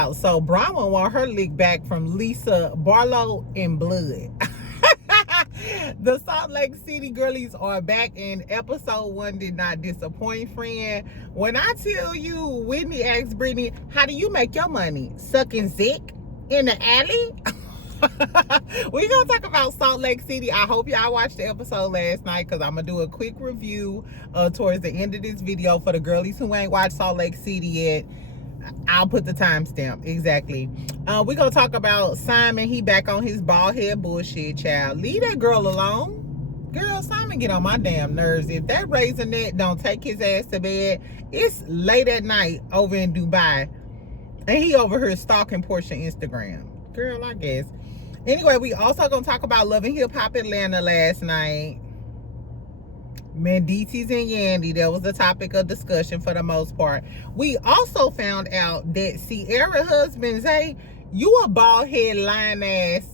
child. So Brahma want her lick back from Lisa Barlow in blood. The Salt Lake City girlies are back, and episode 1 did not disappoint, friend. When I tell you, Whitney asked Brittany, how do you make your money? Sucking Zick in the alley? We're gonna talk about Salt Lake City. I hope y'all watched the episode last night, because I'm gonna do a quick review towards the end of this video. For the girlies who ain't watched Salt Lake City yet, I'll put the timestamp exactly. We're gonna talk about Simon. He back on his bald head bullshit, child. Leave that girl alone. Girl, Simon get on my damn nerves. If that raisinette don't take his ass to bed, it's late at night over in Dubai, and he over here stalking Porsha Instagram. Girl, I guess. Anyway, we also gonna talk about LHHATL Atlanta last night. Mendices and Yandy, that was the topic of discussion for the most part. We also found out that Sierra husband Zay, you a bald head, lying ass,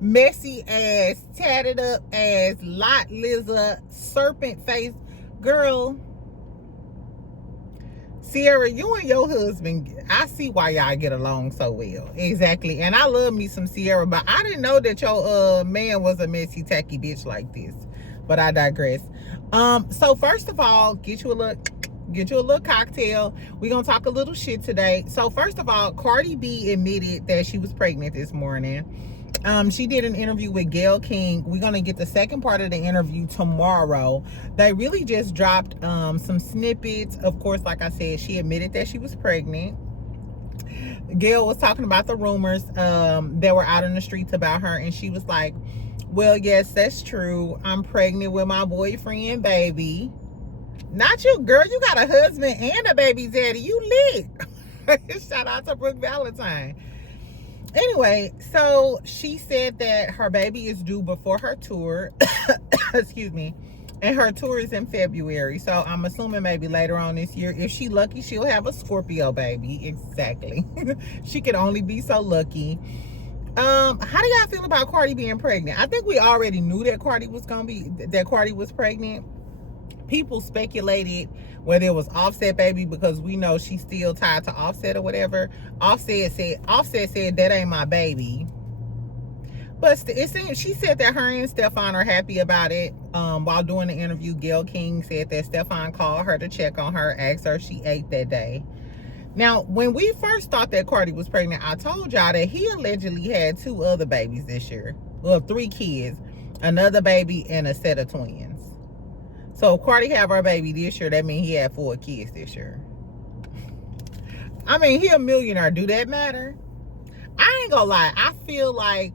messy ass, tatted up ass, lot lizard, serpent face girl. Sierra, you and your husband, I see why y'all get along so well. Exactly. And I love me some Sierra, but I didn't know that your man was a messy, tacky bitch like this. But I digress. So first of all, get you a little cocktail. We're gonna talk a little shit today. So first of all, Cardi B admitted that she was pregnant this morning. She did an interview with Gayle King. We're gonna get the second part of the interview tomorrow. They really just dropped some snippets. Of course, like I said, she admitted that she was pregnant. Gayle was talking about the rumors that were out in the streets about her, and she was like, well, yes, that's true. I'm pregnant with my boyfriend, baby. Not you, girl. You got a husband and a baby daddy. You lit. Shout out to Brooke Valentine. Anyway, so she said that her baby is due before her tour. Excuse me. And her tour is in February. So I'm assuming maybe later on this year. If she lucky, she'll have a Scorpio baby. Exactly. She could only be so lucky. How do y'all feel about Cardi being pregnant? I think we already knew that Cardi was pregnant. People speculated whether it was Offset baby, because we know she's still tied to Offset or whatever. Offset said that ain't my baby. But it seems she said that her and Stefan are happy about it. While doing the interview, Gayle King said that Stefan called her to check on her, asked her if she ate that day. Now, when we first thought that Cardi was pregnant, I told y'all that he allegedly had 2 other babies this year. Well, 3 kids, another baby, and a set of twins. So if Cardi have her baby this year, that means he had 4 kids this year. I mean, he a millionaire. Do that matter? I ain't gonna lie. I feel like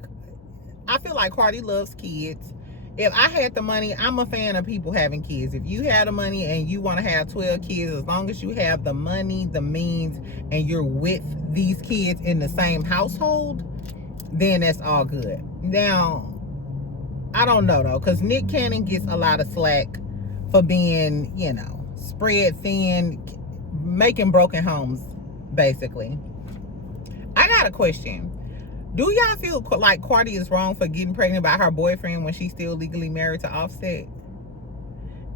Cardi loves kids. If I had the money, I'm a fan of people having kids. If you have the money and you want to have 12 kids, as long as you have the money, the means, and you're with these kids in the same household, then that's all good. Now, I don't know though, because Nick Cannon gets a lot of slack for being, you know, spread thin, making broken homes, basically. I got a question. Do y'all feel like Cardi is wrong for getting pregnant by her boyfriend when she's still legally married to Offset?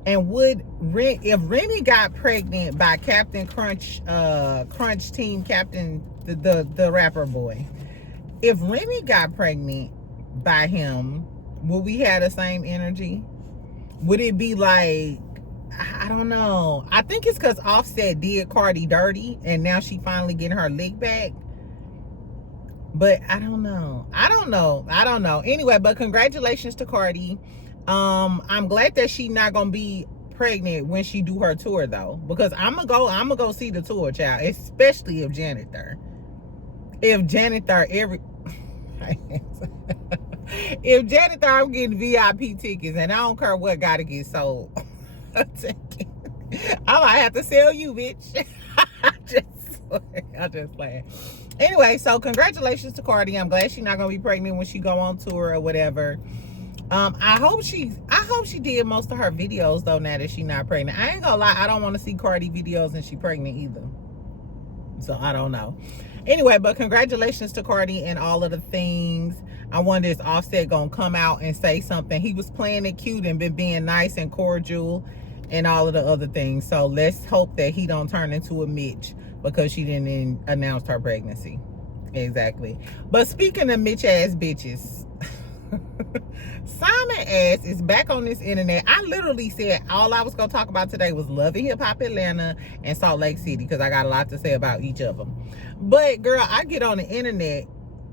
And if Remy got pregnant by Captain Crunch team captain, the rapper boy, if Remy got pregnant by him, would we have the same energy? Would it be like, I don't know. I think it's because Offset did Cardi dirty and now she finally getting her lick back. But I don't know. Anyway, but congratulations to Cardi. I'm glad that she not gonna be pregnant when she do her tour though, because I'm gonna go see the tour, child, especially if Janet there. If Janet there if Janet there, I'm getting VIP tickets, and I don't care what gotta get sold. I might have to sell you, bitch. I just playing. Anyway, so congratulations to Cardi. I'm glad she's not gonna be pregnant when she go on tour or whatever. I hope she did most of her videos though, now that she's not pregnant. I ain't gonna lie, I don't want to see Cardi videos and she pregnant either. So I don't know. Anyway, but congratulations to Cardi and all of the things. I wonder is Offset gonna come out and say something. He was playing it cute and been being nice and cordial and all of the other things. So let's hope that he don't turn into a Mitch. because she didn't announce her pregnancy. Exactly. But speaking of Mitch ass bitches, Simon ass is back on this internet. I literally said all I was gonna talk about today was LHHATL Atlanta and Salt Lake City, because I got a lot to say about each of them. But girl, I get on the internet.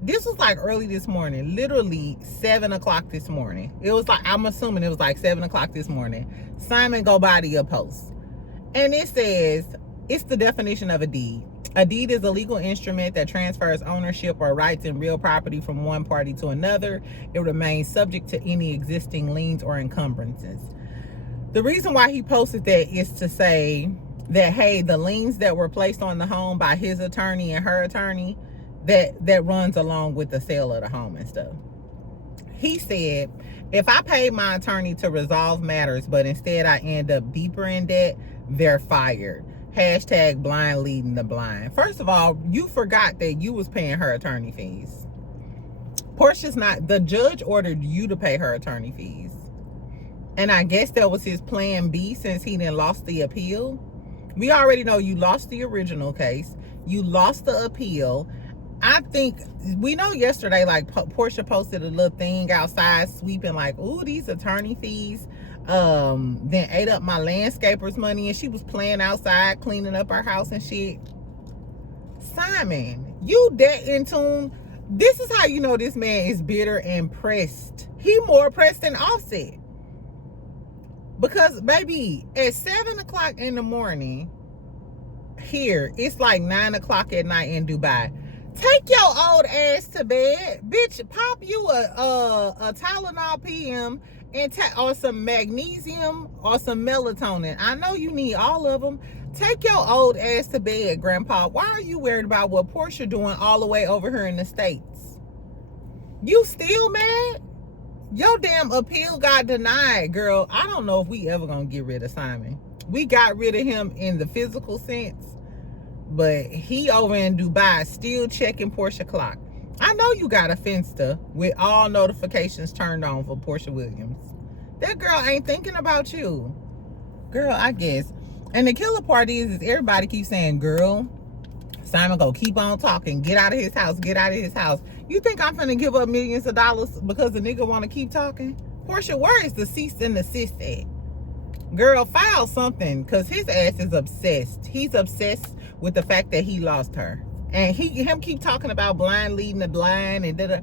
This was like early this morning, literally 7 o'clock this morning. It was like, I'm assuming it was like 7 o'clock this morning. Simon go by to your post. And it says, it's the definition of a deed. A deed is a legal instrument that transfers ownership or rights in real property from one party to another. It remains subject to any existing liens or encumbrances. The reason why he posted that is to say that, hey, the liens that were placed on the home by his attorney and her attorney, that runs along with the sale of the home and stuff. He said, if I paid my attorney to resolve matters, but instead I end up deeper in debt, they're fired. Hashtag blind leading the blind. First of all, you forgot that you was paying her attorney fees. Porsha's not, the judge ordered you to pay her attorney fees. And I guess that was his plan B since he didn't lost the appeal. We already know you lost the original case. You lost the appeal. I think, we know yesterday, like Porsha posted a little thing outside sweeping like, ooh, these attorney fees then ate up my landscaper's money, and she was playing outside cleaning up her house and shit. Simon, you that in tune. This is how you know this man is bitter and pressed. He more pressed than Offset. Because baby, at 7 o'clock in the morning here, it's like 9 o'clock at night in Dubai. Take your old ass to bed, bitch. Pop you a Tylenol PM and or some magnesium or some melatonin. I know you need all of them. Take your old ass to bed, Grandpa. Why are you worried about what Porsha doing all the way over here in the States? You still mad? Your damn appeal got denied, girl. I don't know if we ever gonna get rid of Simon. We got rid of him in the physical sense, but he over in Dubai still checking Porsha clock. I know you got a Finsta with all notifications turned on for Porsha Williams. That girl ain't thinking about you. Girl, I guess. And the killer part is everybody keeps saying, girl, Simon go keep on talking. Get out of his house. Get out of his house. You think I'm finna give up millions of dollars because the nigga want to keep talking? Porsha, where is the cease and desist at? Girl, file something, because his ass is obsessed. He's obsessed with the fact that he lost her. And him keep talking about blind leading the blind and da-da.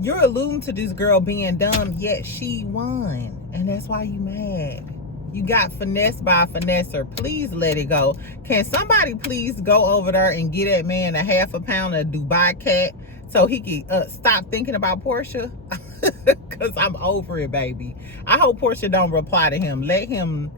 You're alluding to this girl being dumb, yet she won. And that's why you mad. You got finessed by a finesser. Please let it go. Can somebody please go over there and get that man a half a pound of Dubai cat so he can stop thinking about Porsha? Because I'm over it, baby. I hope Porsha don't reply to him. Let him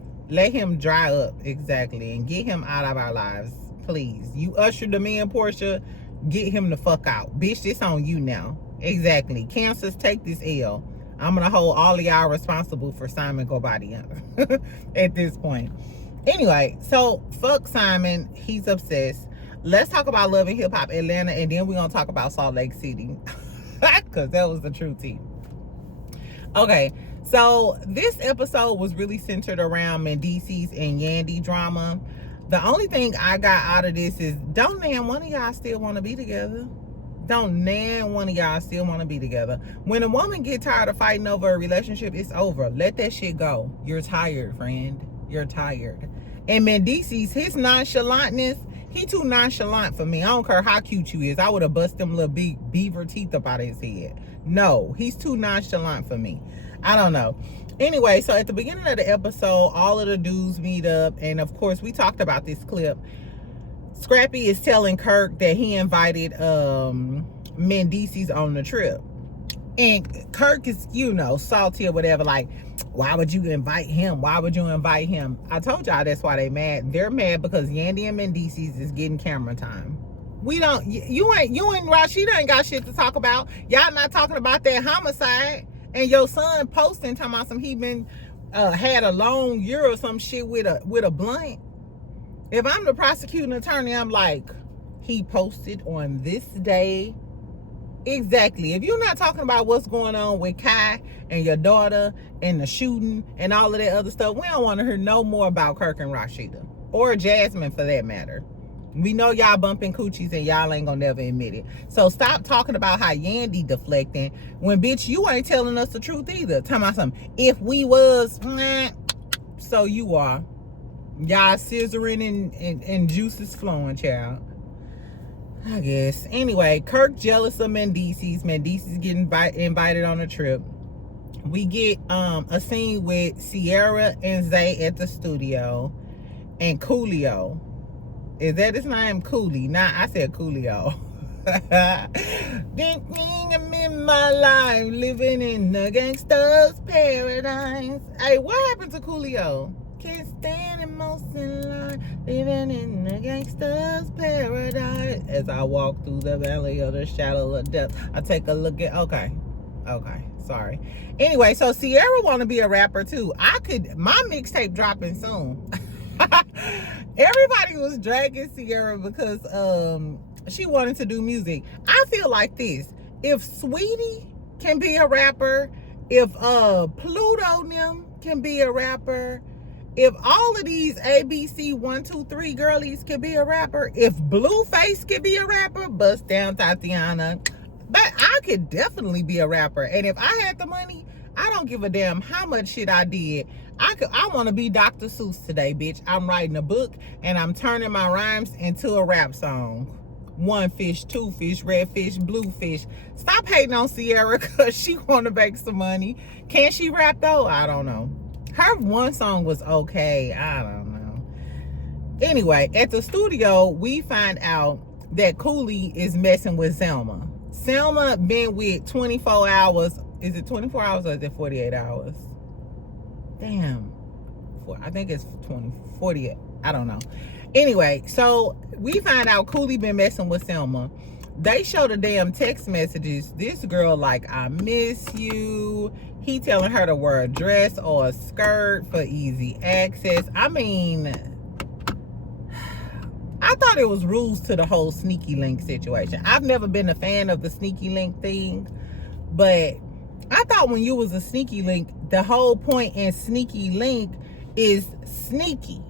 dry up, exactly, and get him out of our lives. Please. You ushered him in, Porsha. Get him the fuck out. Bitch, this on you now. Exactly. Cancers, take this L. I'm going to hold all of y'all responsible for Simon Gobadian at this point. Anyway, so fuck Simon. He's obsessed. Let's talk about LHHATL Atlanta, and then we're going to talk about Salt Lake City. Because that was the true tea. Okay, so this episode was really centered around Mendeecees and Yandy drama. The only thing I got out of this is, don't nan one of y'all still want to be together. Don't nan one of y'all still want to be together. When a woman get tired of fighting over a relationship, it's over. Let that shit go. You're tired, friend. You're tired. And Mendeecees, his nonchalantness, he too nonchalant for me. I don't care how cute you is. I would have bust them little big beaver teeth up out of his head. No, he's too nonchalant for me. I don't know. Anyway, so at the beginning of the episode, all of the dudes meet up. And of course, we talked about this clip. Scrappy is telling Kirk that he invited Mendeecees on the trip. And Kirk is, you know, salty or whatever. Like, why would you invite him? Why would you invite him? I told y'all that's why they mad. They're mad because Yandy and Mendeecees is getting camera time. We don't, you and Rashida ain't got shit to talk about. Y'all not talking about that homicide. And your son posting talking about some, he been had a long year or some shit with a blunt. If I'm the prosecuting attorney, I'm like, he posted on this day. Exactly. If you're not talking about what's going on with Kai and your daughter and the shooting and all of that other stuff, we don't want to hear no more about Kirk and Rashida. Or Jasmine for that matter. We know y'all bumping coochies and y'all ain't gonna never admit it. So stop talking about how Yandy deflecting when, bitch, you ain't telling us the truth either. Tell me something. If we was, so you are. Y'all scissoring and juices flowing, child. I guess. Anyway, Kirk jealous of Mendeecees. Mendeecees getting invited on a trip. We get a scene with Sierra and Zay at the studio. And Coolio. Is that his name? Coolie. Nah, I said Coolio. I'm in my life, living in the gangster's paradise. Hey, what happened to Coolio? Can't stand emotion line, living in the gangster's paradise. As I walk through the valley of the shadow of death, I take a look at, okay, sorry. Anyway, so Sierra want to be a rapper too. My mixtape dropping soon. Everybody was dragging Sierra because she wanted to do music. I feel like this: if Sweetie can be a rapper, if Pluto them can be a rapper, if all of these ABC 1, 2, 3 girlies can be a rapper, if Blueface can be a rapper, bust down Tatiana, but I could definitely be a rapper. And if I had the money, I don't give a damn how much shit I did. I want to be Dr. Seuss today, bitch. I'm writing a book and I'm turning my rhymes into a rap song. 1 fish, 2 fish, red fish, blue fish. Stop hating on Sierra because she want to make some money. Can she rap though? I don't know. Her one song was okay. I don't know. Anyway, at the studio, we find out that Cooley is messing with Selma. Selma been with 24 hours. Is it 24 hours or is it 48 hours? Damn. I think it's 48. I don't know. Anyway, so we find out Cooley been messing with Selma. They show the damn text messages. This girl like, I miss you. He telling her to wear a dress or a skirt for easy access. I mean, I thought it was rules to the whole sneaky link situation. I've never been a fan of the sneaky link thing, but I thought when you was a sneaky link, the whole point in sneaky link is sneaky.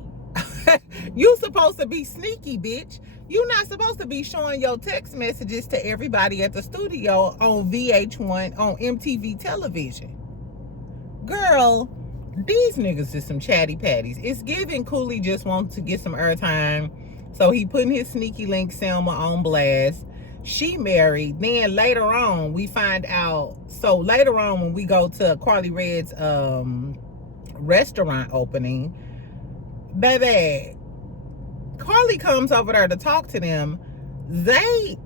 You supposed to be sneaky, bitch. You're not supposed to be showing your text messages to everybody at the studio on VH1, on MTV television. Girl, these niggas is some chatty patties. It's giving Cooley just wants to get some airtime. So he putting his sneaky link Selma on blast. She married. Then later on, we find out. So later on, when we go to Carly Red's restaurant opening, baby, Carly comes over there to talk to them. Zay,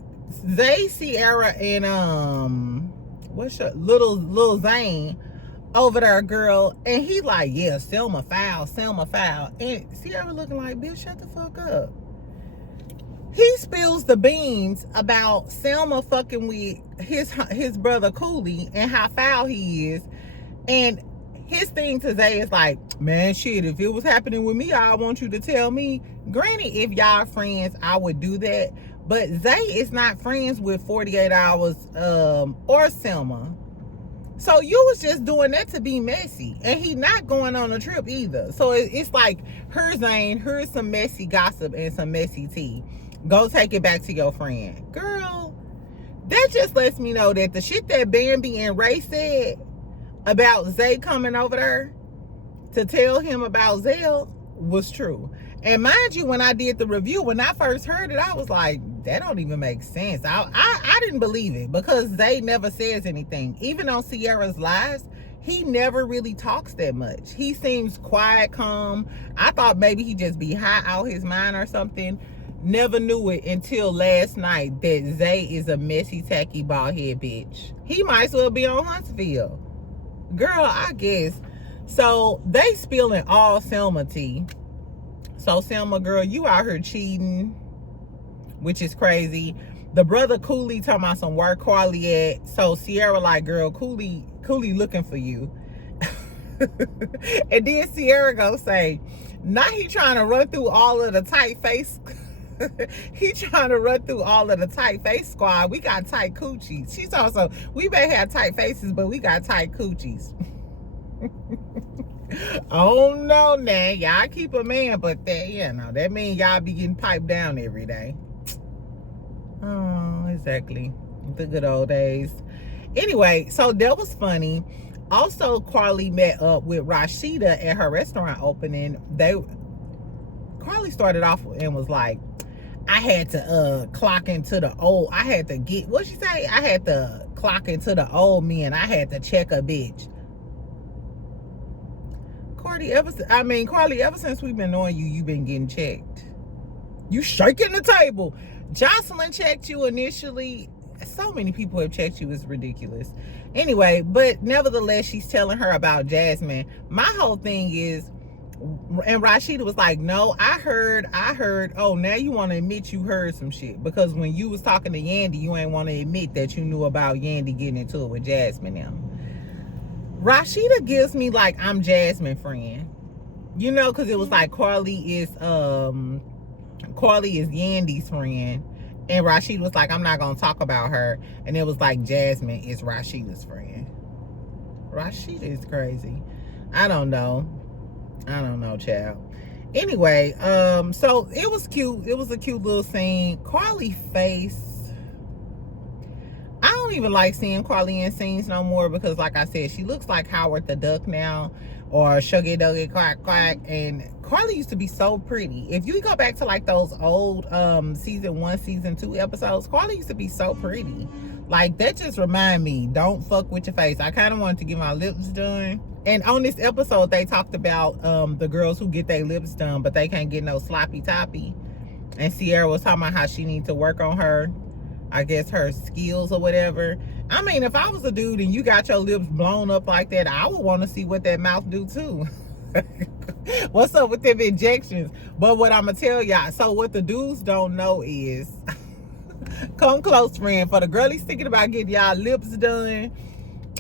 Sierra, and what's your little Zane over there, girl, and he like, yeah, Selma foul, and Sierra looking like, bitch, shut the fuck up. He spills the beans about Selma fucking with his brother Cooley and how foul he is. And his thing to Zay is like, man, shit, if it was happening with me, I want you to tell me. Granted, if y'all friends, I would do that. But Zay is not friends with 48 Hours or Selma. So you was just doing that to be messy. And he not going on a trip either. So it's like, here's Zane, here's some messy gossip and some messy tea. Go take it back to your friend. Girl, that just lets me know that the shit that Bambi and Ray said about Zay coming over there to tell him about Zell was true. And mind you, when I did the review, when I first heard it, I was like, that don't even make sense. I didn't believe it because Zay never says anything. Even on Sierra's lives, he never really talks that much. He seems quiet, calm. I thought maybe he just be high out his mind or something. Never knew it until last night that Zay is a messy, tacky, bald-head bitch. He might as well be on Huntsville. Girl, I guess. So they spilling all Selma tea. So Selma, girl, you out here cheating, which is crazy. The brother Cooley talking about some work Carly at. So Sierra like, girl, Cooley looking for you. And then Sierra go say, now he trying to run through all of the tight face. He trying to run through all of the tight face squad. We got tight coochies. She's also, we may have tight faces, but we got tight coochies. Oh no, now y'all keep a man, but that means y'all be getting piped down every day. Oh, exactly. The good old days. Anyway, so that was funny. Also, Carly met up with Rashida at her restaurant opening. Carly started off and was like, I had to clock into the old, I had to get, what'd she say? I had to clock into the old men. I had to check a bitch. Carly, ever since we've been knowing you, you've been getting checked. You shaking the table. Jocelyn checked you initially. So many people have checked you. It's ridiculous. Anyway, but nevertheless, she's telling her about Jasmine. My whole thing is, and Rashida was like, no, I heard. Oh, now you want to admit you heard some shit. Because when you was talking to Yandy, you ain't want to admit that you knew about Yandy getting into it with Jasmine now. Rashida gives me like I'm Jasmine friend. You know, because it was like Carly is Yandy's friend. And Rashida was like, I'm not going to talk about her. And it was like Jasmine is Rashida's friend. Rashida is crazy. I don't know, child. Anyway, so it was cute. It was a cute little scene. Carly's face. I don't even like seeing Carly in scenes no more because, like I said, she looks like Howard the Duck now, or Shuggy Duggy Quack Quack. And Carly used to be so pretty. If you go back to like those old season 1, season 2 episodes, Carly used to be so pretty. Like, that just remind me, don't fuck with your face. I kind of wanted to get my lips done. And on this episode, they talked about the girls who get their lips done, but they can't get no sloppy toppy. And Sierra was talking about how she needs to work on her, I guess, her skills or whatever. I mean, if I was a dude and you got your lips blown up like that, I would want to see what that mouth do too. What's up with them injections? But what I'm going to tell y'all, so what the dudes don't know is, come close, friend, for the girlies thinking about getting y'all lips done,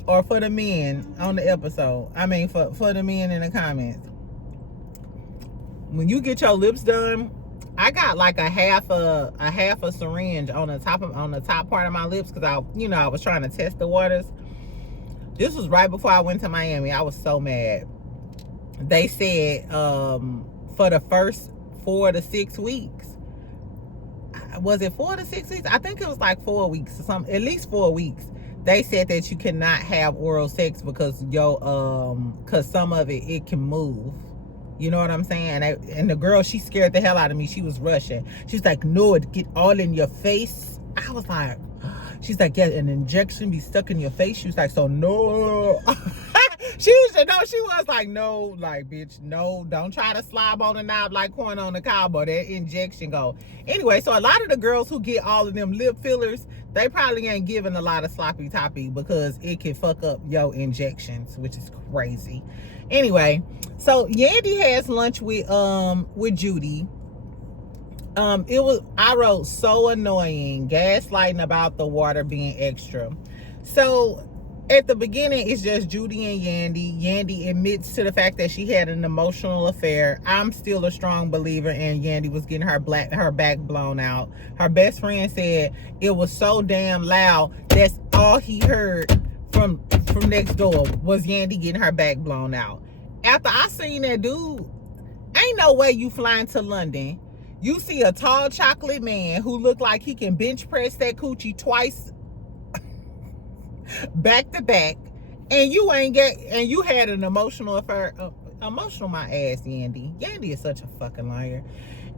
or for the men on the episode, I mean, for the men in the comments, when you get your lips done, I got like a half a syringe on the top part of my lips because I was trying to test the waters. This was right before I went to Miami. I was so mad. They said for the first 4 to 6 weeks, was it 4 to 6 weeks? I think it was like 4 weeks or something, at least 4 weeks. They said that you cannot have oral sex because some of it can move. You know what I'm saying? And the girl, she scared the hell out of me. She was rushing. She's like, no, it get all in your face. I was like, she's like, yeah, an injection be stuck in your face. She was like, so no. She was like, no, like, bitch, no, don't try to slob on the knob like corn on the cob, or that injection go. Anyway, so a lot of the girls who get all of them lip fillers, they probably ain't giving a lot of sloppy toppy because it can fuck up your injections, which is crazy. Anyway, so Yandy has lunch with Judy. I wrote so annoying, gaslighting about the water being extra. So at the beginning, it's just Judy and Yandy. Yandy admits to the fact that she had an emotional affair. I'm still a strong believer in Yandy was getting her back blown out. Her best friend said it was so damn loud. That's all he heard from next door was Yandy getting her back blown out. After I seen that dude, ain't no way you flying to London. You see a tall chocolate man who look like he can bench press that coochie twice back to back, and you had an emotional affair. Emotional my ass, Yandy. Yandy is such a fucking liar.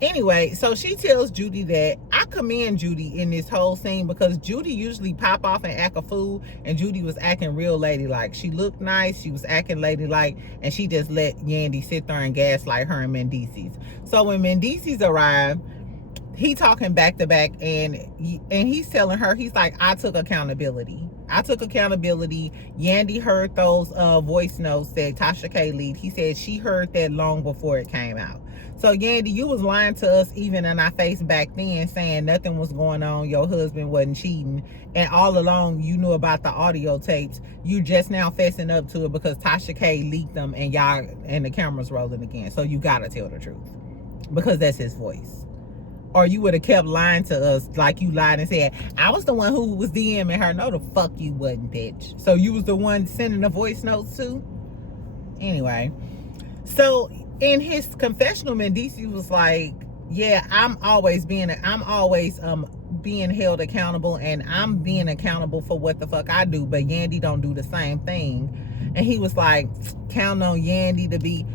Anyway, so she tells Judy that I commend Judy in this whole scene because Judy usually pop off and act a fool, and Judy was acting real ladylike. She looked nice, she was acting ladylike, and she just let Yandy sit there and gaslight her and Mendices. So when Mendices arrived, he talking back to back, and he's telling her, he's like, I took accountability. Yandy heard those voice notes that Tasha K lead. He said she heard that long before it came out. So Yandy, you was lying to us even in our face back then, saying nothing was going on, your husband wasn't cheating, and all along you knew about the audio tapes. You just now fessing up to it because Tasha K leaked them, and the camera's rolling again. So you gotta tell the truth because that's his voice. Or you would have kept lying to us like you lied and said, I was the one who was DMing her. No, the fuck you wasn't, bitch. So you was the one sending the voice notes too? Anyway, So in his confessional, Mendeecees was like, yeah, I'm always being held accountable, and I'm being accountable for what the fuck I do, but Yandy don't do the same thing. And he was like, count on Yandy to be,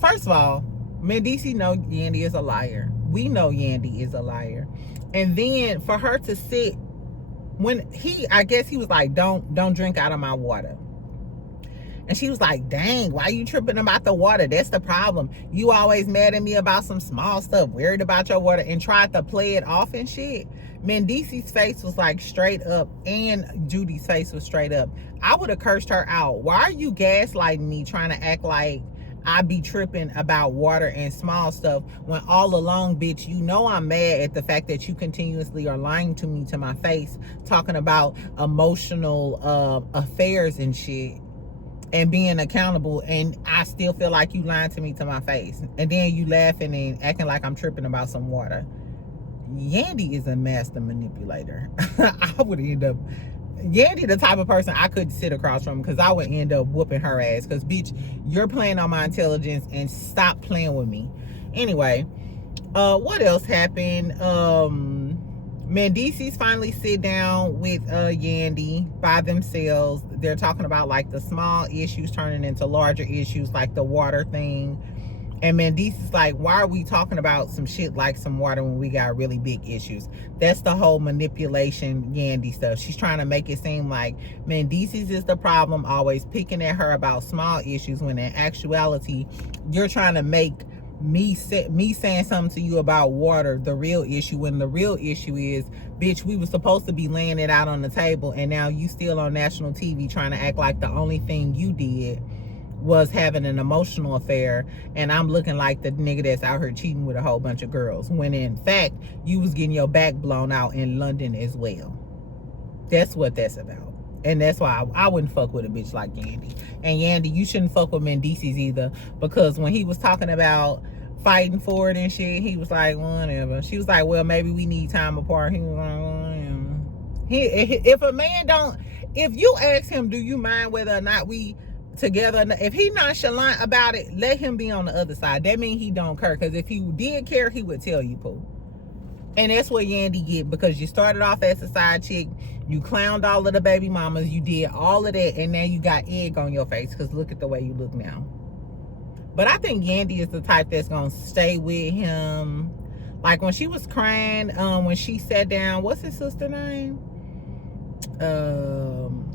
first of all, Mendeecees know Yandy is a liar. We know Yandy is a liar. And then for her to sit, I guess he was like, don't drink out of my water. And she was like, dang, why you tripping about the water? That's the problem. You always mad at me about some small stuff, worried about your water, and tried to play it off and shit. Mendeecees' face was like straight up, and Judy's face was straight up. I would have cursed her out. Why are you gaslighting me, trying to act like I be tripping about water and small stuff, when all along, bitch, you know I'm mad at the fact that you continuously are lying to me to my face, talking about emotional affairs and shit, and being accountable, and I still feel like you lying to me to my face, and then you laughing and acting like I'm tripping about some water. Yandy is a master manipulator. I would end up, Yandy the type of person I could sit across from, because I would end up whooping her ass, because bitch, you're playing on my intelligence, and stop playing with me. Anyway, what else happened? Mendeecees finally sit down with Yandy by themselves. They're talking about like the small issues turning into larger issues, like the water thing. And Mendeecees like, why are we talking about some shit like some water when we got really big issues? That's the whole manipulation Yandy stuff. She's trying to make it seem like Mendeecees is the problem, always picking at her about small issues, when in actuality, you're trying to make me saying something to you about water the real issue, when the real issue is, bitch, we were supposed to be laying it out on the table, and now you still on national TV trying to act like the only thing you did was having an emotional affair, and I'm looking like the nigga that's out here cheating with a whole bunch of girls, when in fact you was getting your back blown out in London as well. That's what that's about. And that's why I wouldn't fuck with a bitch like Yandy. And Yandy, you shouldn't fuck with Mendeecees either, because when he was talking about fighting for it and shit, he was like, whatever. She was like, well, maybe we need time apart. He was like, whatever. If a man don't, if you ask him, do you mind whether or not we together, if he nonchalant about it, let him be on the other side. That means he don't care, because if he did care, he would tell you, poo. And that's what Yandy get, because you started off as a side chick, you clowned all of the baby mamas, you did all of that, and now you got egg on your face, because look at the way you look now. But I think Yandy is the type that's gonna stay with him. Like when she was crying, when she sat down, what's his sister name?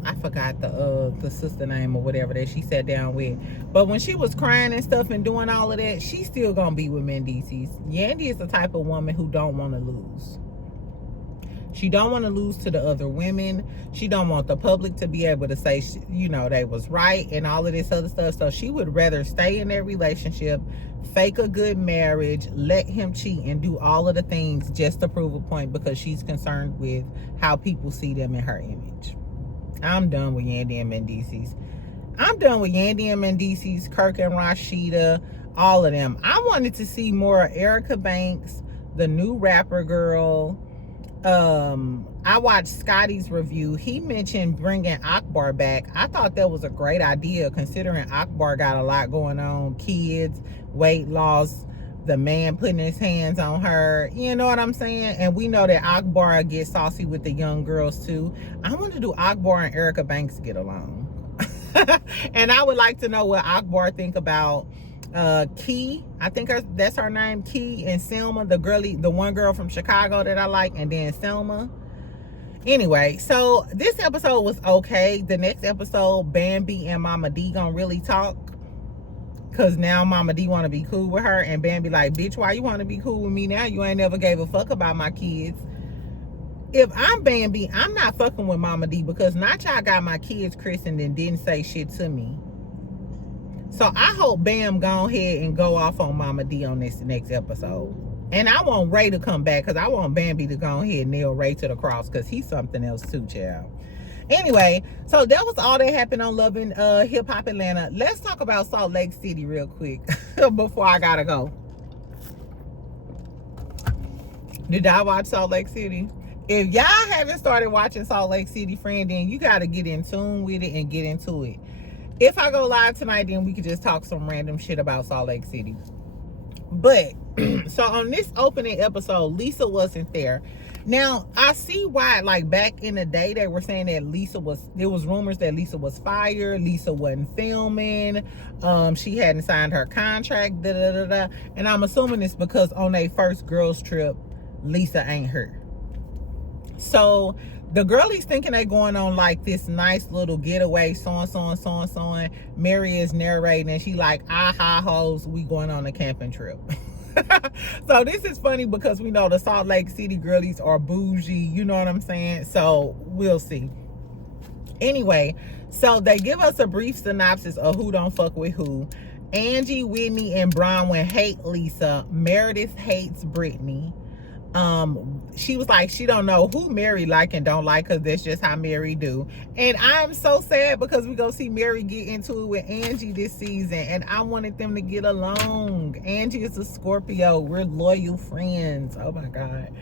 I forgot the sister name or whatever that she sat down with. But when she was crying and stuff and doing all of that, she's still gonna be with Mendeecees. Yandy is the type of woman who don't want to lose. She don't want to lose to the other women. She don't want the public to be able to say, you know, they was right and all of this other stuff. So she would rather stay in their relationship, fake a good marriage, let him cheat, and do all of the things just to prove a point, because she's concerned with how people see them in her image. I'm done with Yandy and Mendeecees. I'm done with Yandy and Mendeecees, Kirk and Rashida, all of them. I wanted to see more of Erica Banks, the new rapper girl. I watched Scotty's review. He mentioned bringing Akbar back. I thought that was a great idea, considering Akbar got a lot going on. Kids, weight loss, the man putting his hands on her. You know what I'm saying? And we know that Akbar gets saucy with the young girls too. I want to do Akbar and Erica Banks get along. And I would like to know what Akbar think about Key, I think that's her name, Key, and Selma, the one girl from Chicago that I like, and then Selma. Anyway, so this episode was okay. The next episode, Bambi and Mama D gonna really talk, because now Mama D want to be cool with her, and Bambi like, bitch, why you want to be cool with me now? You ain't never gave a fuck about my kids. If I'm Bambi, I'm not fucking with Mama D, because not y'all got my kids christened and didn't say shit to me. So I hope Bam go ahead and go off on Mama D on this next episode. And I want Ray to come back, because I want Bambi to go ahead and nail Ray to the cross, because he's something else too, child. Anyway, so that was all that happened on Loving Hip Hop Atlanta. Let's talk about Salt Lake City real quick before I gotta go. Did I watch Salt Lake City? If y'all haven't started watching Salt Lake City, friend, then you gotta get in tune with it and get into it. If I go live tonight, then we could just talk some random shit about Salt Lake City. But so on this opening episode, Lisa wasn't there. Now I see why. Like back in the day, they were saying that there was rumors that Lisa was fired. Lisa wasn't filming. She hadn't signed her contract. And I'm assuming it's because on their first girls trip, Lisa ain't her. So the girlies thinking they going on like this nice little getaway, so on. Mary is narrating and she like, aha hoes, we going on a camping trip. So this is funny because we know the Salt Lake City girlies are bougie, you know what I'm saying? So we'll see. Anyway, so they give us a brief synopsis of who don't fuck with who. Angie, Whitney, and Bronwyn hate Lisa. Meredith hates Brittany. She was like, she don't know who Mary like and don't like, because that's just how Mary do. And I'm so sad because we go see Mary get into it with Angie this season, and I wanted them to get along. Angie is a Scorpio. We're loyal friends. Oh my God.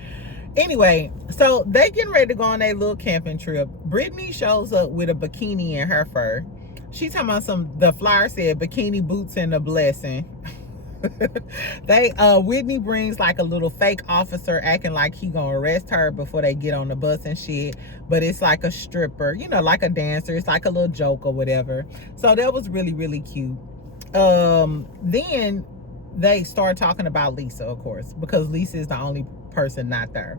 Anyway, so they getting ready to go on their little camping trip. Brittany shows up with a bikini in her fur. She talking about the flyer said bikini boots and a blessing. Whitney brings like a little fake officer acting like he gonna arrest her before they get on the bus and shit, but it's like a stripper, you know, like a dancer. It's like a little joke or whatever. So that was really, really cute. Then they start talking about Lisa, of course, because Lisa is the only person not there.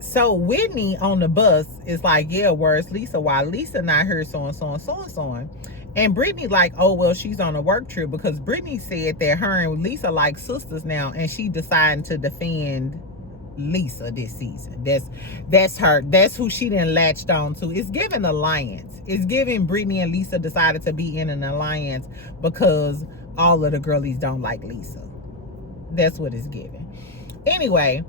So Whitney on the bus is like, yeah, where's Lisa? Why Lisa not here? So on. And Brittany like, oh, well, she's on a work trip, because Brittany said that her and Lisa like sisters now, and she decided to defend Lisa this season. That's her. That's who she done latched on to. It's giving alliance. It's giving Brittany and Lisa decided to be in an alliance because all of the girlies don't like Lisa. That's what it's giving. Anyway,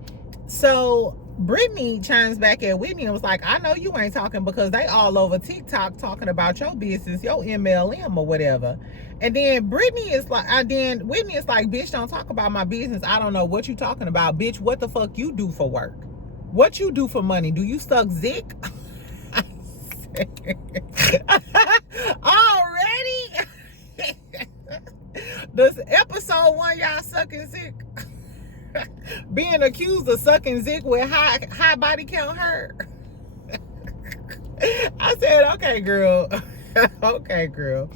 so Brittany chimes back at Whitney and was like, I know you ain't talking because they all over TikTok talking about your business, your MLM or whatever. And then Whitney is like, bitch, don't talk about my business. I don't know what you talking about. Bitch, what the fuck you do for work? What you do for money? Do you suck zick? Already? Does episode 1 y'all sucking zick? Being accused of sucking zick with high body count hurt. I said, okay, girl. Okay, girl.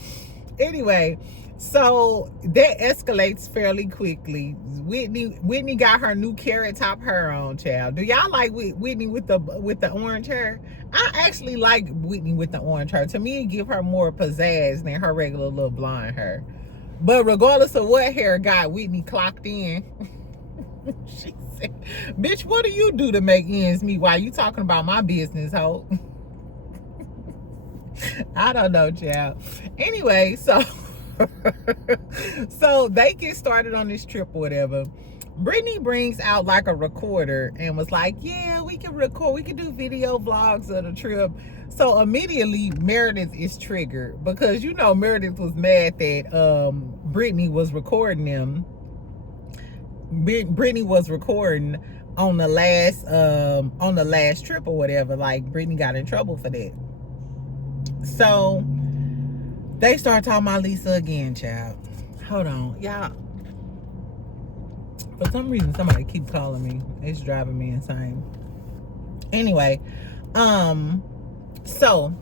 Anyway, so that escalates fairly quickly. Whitney got her new carrot top hair on, child. Do y'all like Whitney with the orange hair? I actually like Whitney with the orange hair. To me, it give her more pizzazz than her regular little blonde hair. But regardless of what hair got Whitney clocked in, she said, bitch, what do you do to make ends meet while you talking about my business, hoe? I don't know, child. Anyway, so they get started on this trip or whatever. Brittany brings out like a recorder and was like, yeah, we can record, we can do video vlogs of the trip. So immediately Meredith is triggered, because you know Meredith was mad that Brittany was recording them. Brittany was recording on the last trip or whatever. Like Brittany got in trouble for that. So they start talking about Lisa again, child. Hold on, y'all. For some reason, somebody keeps calling me. It's driving me insane. Anyway, so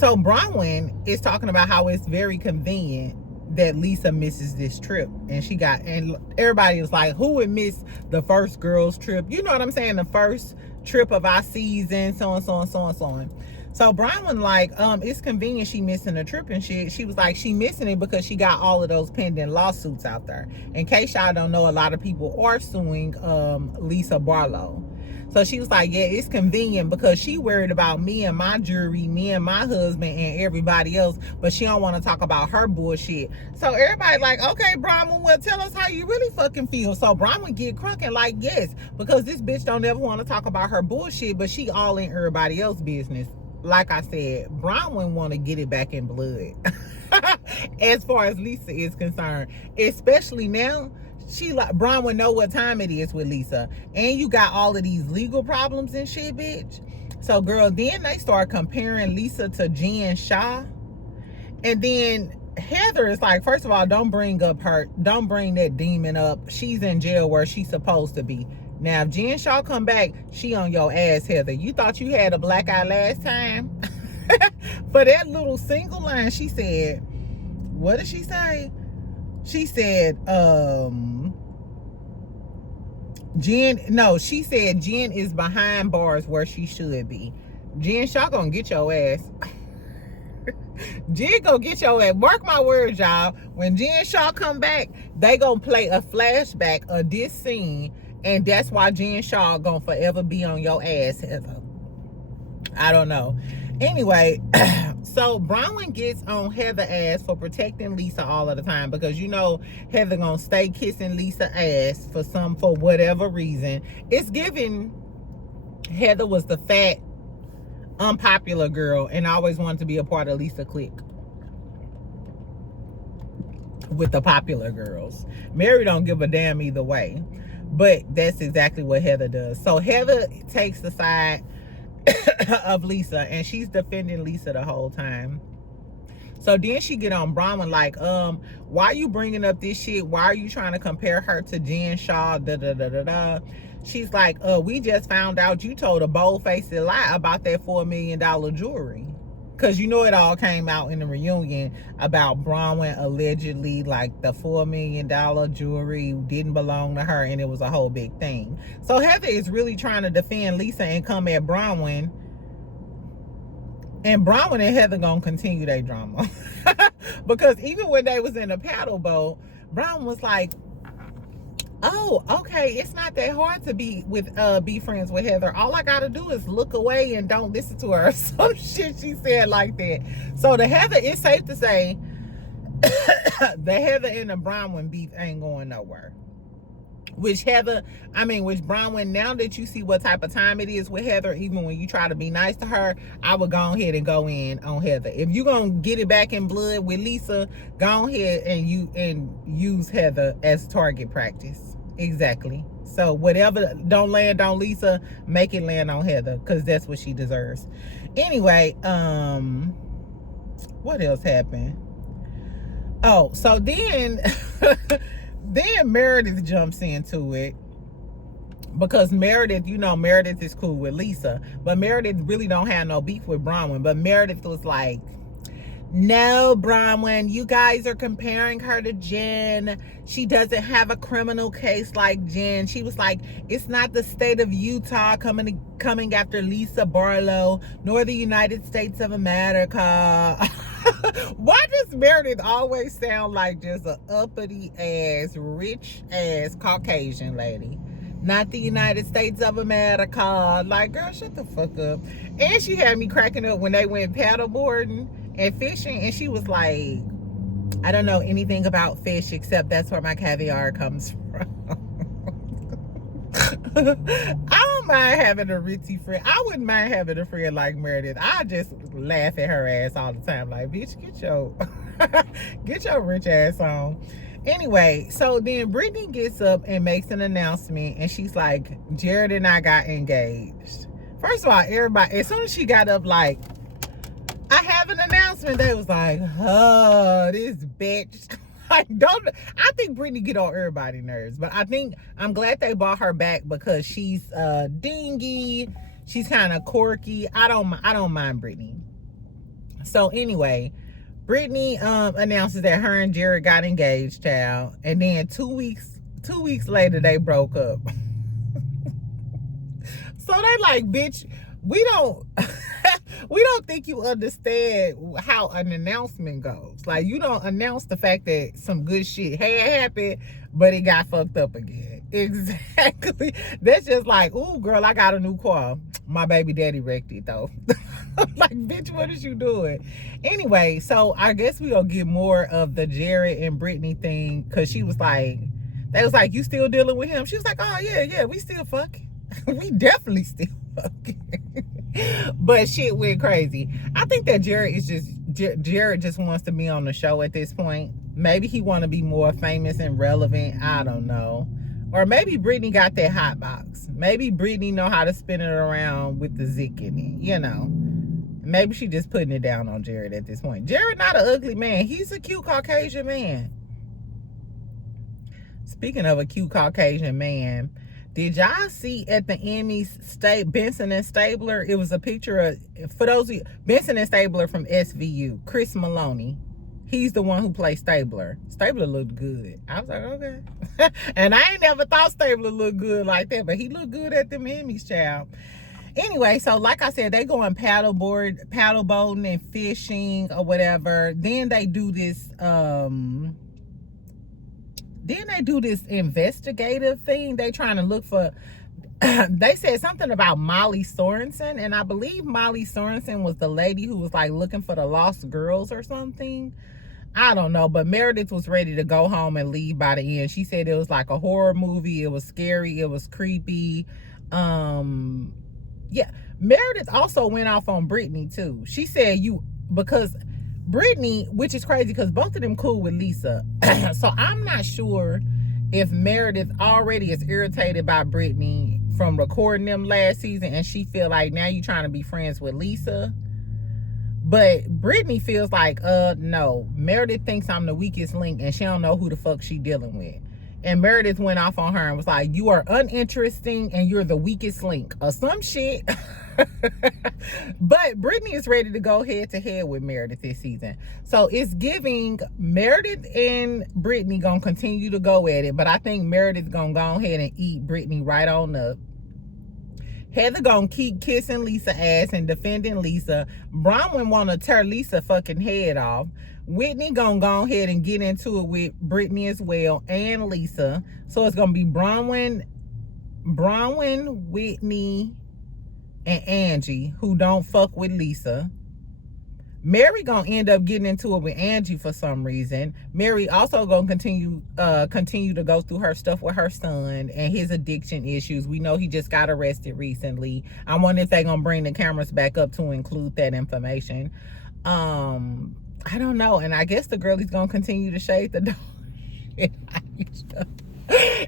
Bronwyn is talking about how it's very convenient that Lisa misses this trip, and everybody is like, who would miss the first girls trip? You know what I'm saying? The first trip of our season, so on. So Bronwyn like, it's convenient she missing the trip and shit. She was like, she missing it because she got all of those pending lawsuits out there. In case y'all don't know, a lot of people are suing Lisa Barlow. So she was like, yeah, it's convenient because she worried about me and my jury, me and my husband and everybody else, but she don't want to talk about her bullshit. So everybody like, okay, Bronwyn, well, tell us how you really fucking feel. So Bronwyn get crunk and like, yes, because this bitch don't ever want to talk about her bullshit, but she all in everybody else's business. Like I said, Bronwyn want to get it back in blood. As far as Lisa is concerned, especially now, Bronwyn know what time it is with Lisa, and you got all of these legal problems and shit, bitch. So girl, then they start comparing Lisa to Jen Shah. And then Heather is like, first of all, don't bring that demon up. She's in jail where she's supposed to be. Now, if Jen Shah come back, she on your ass, Heather. You thought you had a black eye last time? For that little single line, she said, what did she say? She said, she said Jen is behind bars where she should be. Jen Shah gonna get your ass. Jen gonna get your ass. Mark my words, y'all. When Jen Shah come back, they gonna play a flashback of this scene, and that's why Jen Shah gonna forever be on your ass, Heather. I don't know. Anyway, so Bronwyn gets on Heather ass for protecting Lisa all of the time, because you know Heather gonna stay kissing Lisa ass for whatever reason. It's given Heather was the fat, unpopular girl and always wanted to be a part of Lisa clique with the popular girls. Mary don't give a damn either way, but that's exactly what Heather does. So Heather takes the side of Lisa, and she's defending Lisa the whole time. So then she get on Bronwyn like, why are you bringing up this shit? Why are you trying to compare her to Jen Shah? She's like, we just found out you told a bold-faced lie about that $4 million jewelry. Because you know it all came out in the reunion about Bronwyn allegedly, like, the $4 million jewelry didn't belong to her, and it was a whole big thing. So Heather is really trying to defend Lisa and come at Bronwyn. And Bronwyn and Heather gonna continue their drama. Because even when they was in a paddle boat, Bronwyn was like, oh, okay, it's not that hard to be friends with Heather. All I gotta do is look away and don't listen to her. Some shit she said like that. So the Heather, it's safe to say the Heather and the Bronwyn beef ain't going nowhere. Which Bronwyn, now that you see what type of time it is with Heather, even when you try to be nice to her, I would go ahead and go in on Heather. If you gonna get it back in blood with Lisa, go ahead and use Heather as target practice. Exactly. So whatever don't land on Lisa, make it land on Heather, because that's what she deserves. Anyway, what else happened? Oh, so then then Meredith jumps into it, because Meredith, you know, Meredith is cool with Lisa, but Meredith really don't have no beef with Bronwyn. But Meredith was like, no, Bronwyn, you guys are comparing her to Jen. She doesn't have a criminal case like Jen. She was like, it's not the state of Utah coming after Lisa Barlow, nor the United States of America. Why does Meredith always sound like just an uppity ass, rich ass Caucasian lady? Not the United States of America. Like, girl, shut the fuck up. And she had me cracking up when they went paddleboarding and fishing, and she was like, I don't know anything about fish except that's where my caviar comes from. I don't mind having a ritzy friend. I wouldn't mind having a friend like Meredith. I just laugh at her ass all the time, like, bitch, get your rich ass on. Anyway, so then Brittany gets up and makes an announcement, and she's like, Jared and I got engaged. First of all, everybody, as soon as she got up, like, I have an announcement, they was like, oh, this bitch. I think Brittany get on everybody's nerves, but I'm glad they brought her back, because she's dingy, she's kind of quirky. I don't mind Brittany. So anyway, Brittany announces that her and Jared got engaged, child, and then 2 weeks later they broke up. So they like, bitch, we don't think you understand how an announcement goes. Like, you don't announce the fact that some good shit had happened, but it got fucked up again. Exactly. That's just like, ooh, girl, I got a new car. My baby daddy wrecked it, though. Like, bitch, what is you doing? Anyway, so I guess we gonna get more of the Jared and Brittany thing, because she was like, they was like, you still dealing with him? She was like, oh, yeah, we still fucking. We definitely still fucking. But shit went crazy. I think that Jared just wants to be on the show at this point. Maybe he want to be more famous and relevant. I don't know. Or maybe Brittany got that hot box. Maybe Brittany know how to spin it around with the zick in it, you know. Maybe she just putting it down on Jared at this point. Jared not an ugly man. He's a cute Caucasian man. Speaking of a cute Caucasian man, did y'all see at the Emmys Benson and Stabler? It was a picture of, for those of you, Benson and Stabler from SVU, Chris Maloney. He's the one who played Stabler. Stabler looked good. I was like, okay. And I ain't never thought Stabler looked good like that, but he looked good at them Emmys, child. Anyway, so like I said, they go on paddle boating and fishing or whatever. Then they do this, investigative thing. They trying to look for, they said something about Molly Sorensen, and I believe Molly Sorensen was the lady who was like looking for the lost girls or something. I don't know, but Meredith was ready to go home and leave by the end. She said it was like a horror movie. It was scary. It was creepy. Yeah, Meredith also went off on Brittany too. She said because Brittany, which is crazy because both of them cool with Lisa. So I'm not sure if Meredith already is irritated by Brittany from recording them last season and she feel like now you trying to be friends with Lisa. But Brittany feels like, no, Meredith thinks I'm the weakest link and she don't know who the fuck she dealing with. And Meredith went off on her and was like, you are uninteresting and you're the weakest link or some shit. But Brittany is ready to go head to head with Meredith this season. So it's giving Meredith and Brittany gonna continue to go at it. But I think Meredith gonna go ahead and eat Brittany right on up. Heather gonna keep kissing Lisa ass and defending Lisa. Bronwyn wanna tear Lisa fucking head off. Whitney gonna go ahead and get into it with Brittany as well and Lisa. So it's gonna be Bronwyn, Whitney, and Angie who don't fuck with Lisa. Mary gonna end up getting into it with Angie for some reason. Mary also gonna continue to go through her stuff with her son and his addiction issues. We know he just got arrested recently. I wonder if they're gonna bring the cameras back up to include that information. I don't know. And I guess the girlie's gonna continue to shade the dog.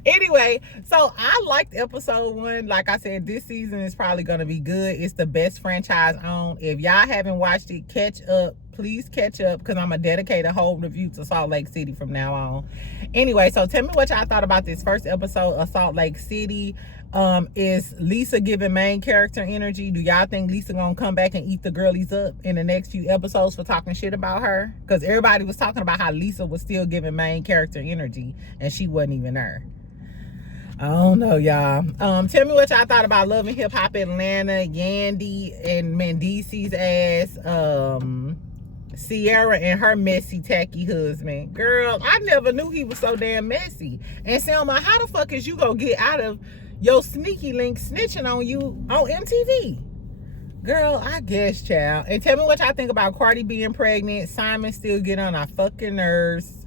Anyway, so I liked episode 1. Like I said, this season is probably gonna be good. It's the best franchise on. If y'all haven't watched it, catch up. Please catch up because I'm gonna dedicate a whole review to Salt Lake City from now on. Anyway, so tell me what y'all thought about this first episode of Salt Lake City. Is Lisa giving main character energy? Do y'all think Lisa gonna come back and eat the girlies up in the next few episodes for talking shit about her? Because everybody was talking about how Lisa was still giving main character energy and she wasn't even her. I don't know, y'all. Tell me what y'all thought about Love and Hip Hop Atlanta, Yandy and Mendeece's ass, Sierra and her messy, tacky husband. Girl, I never knew he was so damn messy. And Selma, how the fuck is you gonna get out of your sneaky link snitching on you on MTV? Girl, I guess, child. And tell me what y'all think about Cardi being pregnant. Simon still get on our fucking nerves.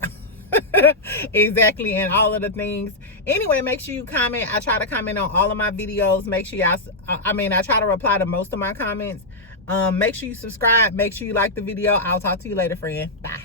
Exactly, and all of the things. Anyway, make sure you comment. I try to comment on all of my videos. Make sure y'all, I try to reply to most of my comments. Make sure you subscribe. Make sure you like the video. I'll talk to you later, friend. Bye.